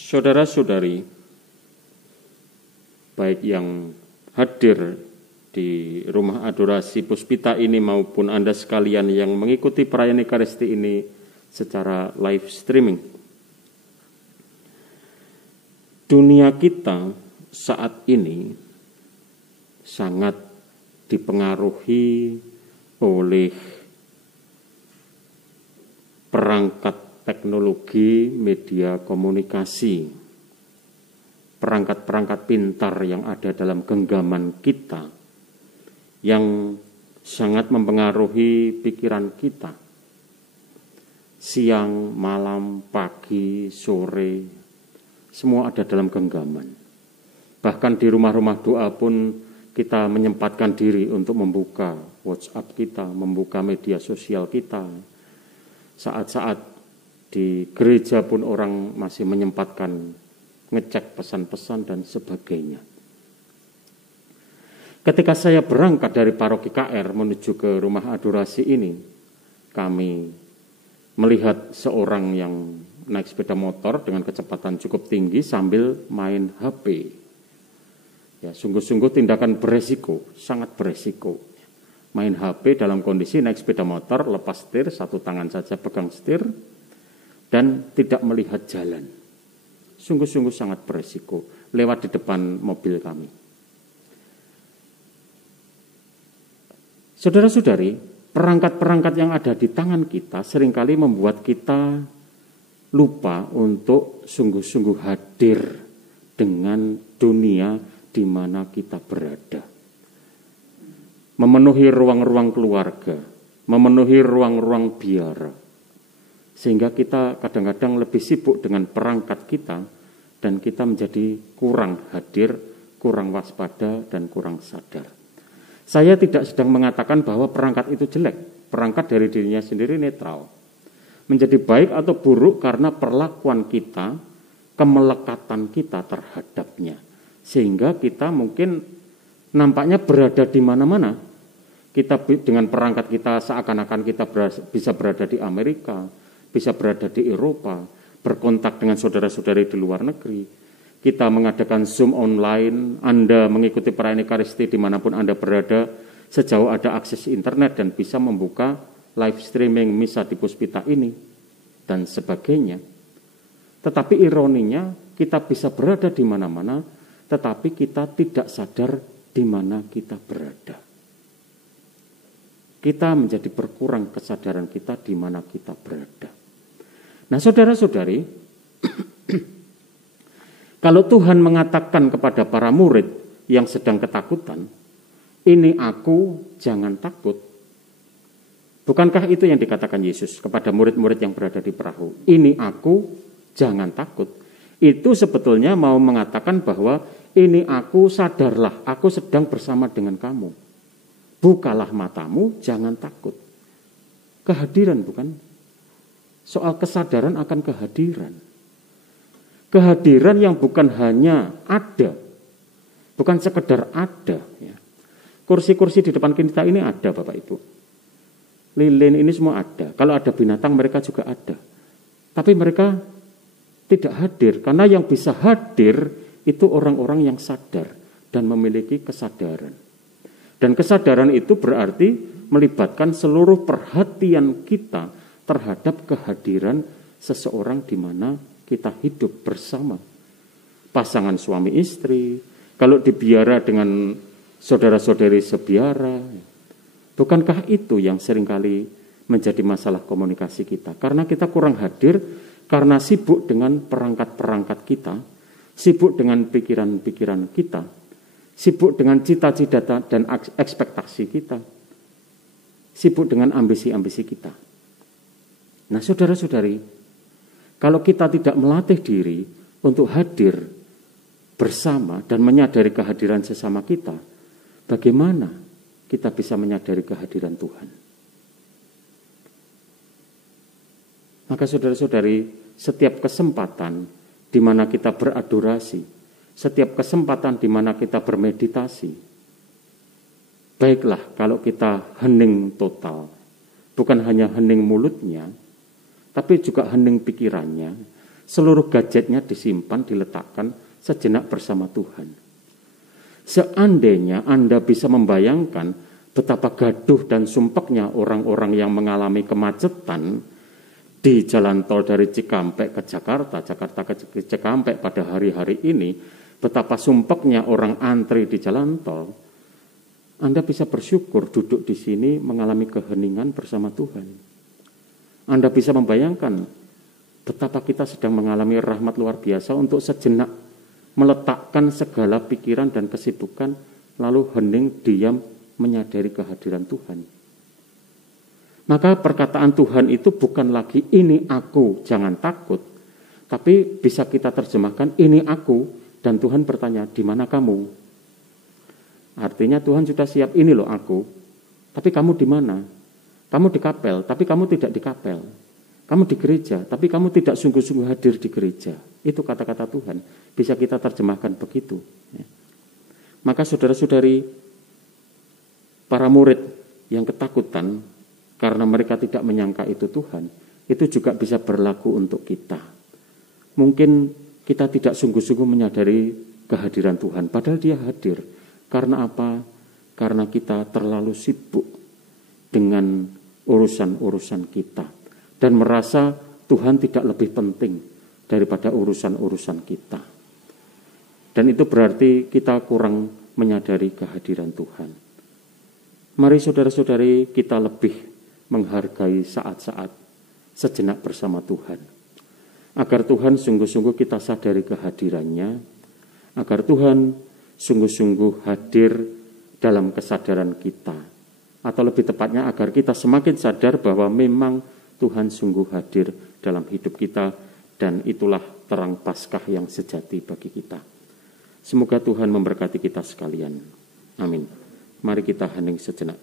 Saudara-saudari, baik yang hadir di rumah adorasi Puspita ini maupun Anda sekalian yang mengikuti perayaan Ekaristi ini secara live streaming. Dunia kita saat ini sangat dipengaruhi oleh perangkat teknologi media komunikasi, perangkat-perangkat pintar yang ada dalam genggaman kita, yang sangat mempengaruhi pikiran kita. Siang, malam, pagi, sore, semua ada dalam genggaman. Bahkan di rumah-rumah doa pun kita menyempatkan diri untuk membuka WhatsApp kita, membuka media sosial kita. Saat-saat di gereja pun orang masih menyempatkan ngecek pesan-pesan dan sebagainya. Ketika saya berangkat dari paroki KR menuju ke rumah adorasi ini, kami melihat seorang yang naik sepeda motor dengan kecepatan cukup tinggi sambil main HP. Ya, sungguh-sungguh tindakan beresiko, sangat beresiko. Main HP dalam kondisi naik sepeda motor, lepas setir, satu tangan saja pegang setir, dan tidak melihat jalan. Sungguh-sungguh sangat beresiko, lewat di depan mobil kami. Saudara-saudari, perangkat-perangkat yang ada di tangan kita seringkali membuat kita lupa untuk sungguh-sungguh hadir dengan dunia di mana kita berada. Memenuhi ruang-ruang keluarga, memenuhi ruang-ruang biara. Sehingga kita kadang-kadang lebih sibuk dengan perangkat kita dan kita menjadi kurang hadir, kurang waspada, dan kurang sadar. Saya tidak sedang mengatakan bahwa perangkat itu jelek. Perangkat dari dirinya sendiri netral. Menjadi baik atau buruk karena perlakuan kita, kemelekatan kita terhadapnya. Sehingga kita mungkin nampaknya berada di mana-mana. Kita dengan perangkat kita seakan-akan kita bisa berada di Amerika, bisa berada di Eropa, berkontak dengan saudara-saudari di luar negeri. Kita mengadakan Zoom online, Anda mengikuti perayaan Ekaristi dimanapun Anda berada, sejauh ada akses internet dan bisa membuka live streaming misa di Puspita ini, dan sebagainya. Tetapi ironinya, kita bisa berada di mana-mana, tetapi kita tidak sadar di mana kita berada. Kita menjadi berkurang kesadaran kita di mana kita berada. Nah, saudara-saudari, kalau Tuhan mengatakan kepada para murid yang sedang ketakutan, ini aku, jangan takut. Bukankah itu yang dikatakan Yesus kepada murid-murid yang berada di perahu? Ini aku, jangan takut. Itu sebetulnya mau mengatakan bahwa ini aku, sadarlah, aku sedang bersama dengan kamu. Bukalah matamu, jangan takut. Kehadiran bukan? Soal kesadaran akan kehadiran. Kehadiran yang bukan hanya ada, bukan sekedar ada. Ya. Kursi-kursi di depan kita ini ada, Bapak Ibu. Lilin ini semua ada. Kalau ada binatang mereka juga ada. Tapi mereka tidak hadir. Karena yang bisa hadir itu orang-orang yang sadar dan memiliki kesadaran. Dan kesadaran itu berarti melibatkan seluruh perhatian kita terhadap kehadiran seseorang di mana kita hidup bersama. Pasangan suami istri, kalau di biara dengan saudara-saudari sebiara. Bukankah itu yang seringkali menjadi masalah komunikasi kita? Karena kita kurang hadir, karena sibuk dengan perangkat-perangkat kita, sibuk dengan pikiran-pikiran kita, sibuk dengan cita-cita dan ekspektasi kita, sibuk dengan ambisi-ambisi kita. Nah, saudara-saudari, kalau kita tidak melatih diri untuk hadir bersama dan menyadari kehadiran sesama kita, bagaimana kita bisa menyadari kehadiran Tuhan? Maka saudara-saudari, setiap kesempatan di mana kita beradorasi, setiap kesempatan di mana kita bermeditasi, baiklah kalau kita hening total, bukan hanya hening mulutnya, tapi juga hening pikirannya, seluruh gadgetnya disimpan, diletakkan sejenak bersama Tuhan. Seandainya Anda bisa membayangkan betapa gaduh dan sumpeknya orang-orang yang mengalami kemacetan di jalan tol dari Cikampek ke Jakarta, Jakarta ke Cikampek pada hari-hari ini, betapa sumpeknya orang antri di jalan tol, Anda bisa bersyukur duduk di sini mengalami keheningan bersama Tuhan. Anda bisa membayangkan betapa kita sedang mengalami rahmat luar biasa untuk sejenak meletakkan segala pikiran dan kesibukan, lalu hening, diam, menyadari kehadiran Tuhan. Maka perkataan Tuhan itu bukan lagi ini aku, jangan takut, tapi bisa kita terjemahkan ini aku, dan Tuhan bertanya, di mana kamu? Artinya Tuhan sudah siap, ini loh aku, tapi kamu di mana? Kamu di kapel, tapi kamu tidak di kapel. Kamu di gereja, tapi kamu tidak sungguh-sungguh hadir di gereja. Itu kata-kata Tuhan. Bisa kita terjemahkan begitu. Maka saudara-saudari, para murid yang ketakutan karena mereka tidak menyangka itu Tuhan, itu juga bisa berlaku untuk kita. Mungkin kita tidak sungguh-sungguh menyadari kehadiran Tuhan, padahal Dia hadir. Karena apa? Karena kita terlalu sibuk dengan urusan-urusan kita dan merasa Tuhan tidak lebih penting daripada urusan-urusan kita. Dan itu berarti kita kurang menyadari kehadiran Tuhan. Mari saudara-saudari kita lebih menghargai saat-saat sejenak bersama Tuhan. Agar Tuhan sungguh-sungguh kita sadari kehadirannya, agar Tuhan sungguh-sungguh hadir dalam kesadaran kita. Atau lebih tepatnya agar kita semakin sadar bahwa memang Tuhan sungguh hadir dalam hidup kita, dan itulah terang Paskah yang sejati bagi kita. Semoga Tuhan memberkati kita sekalian. Amin. Mari kita hening sejenak.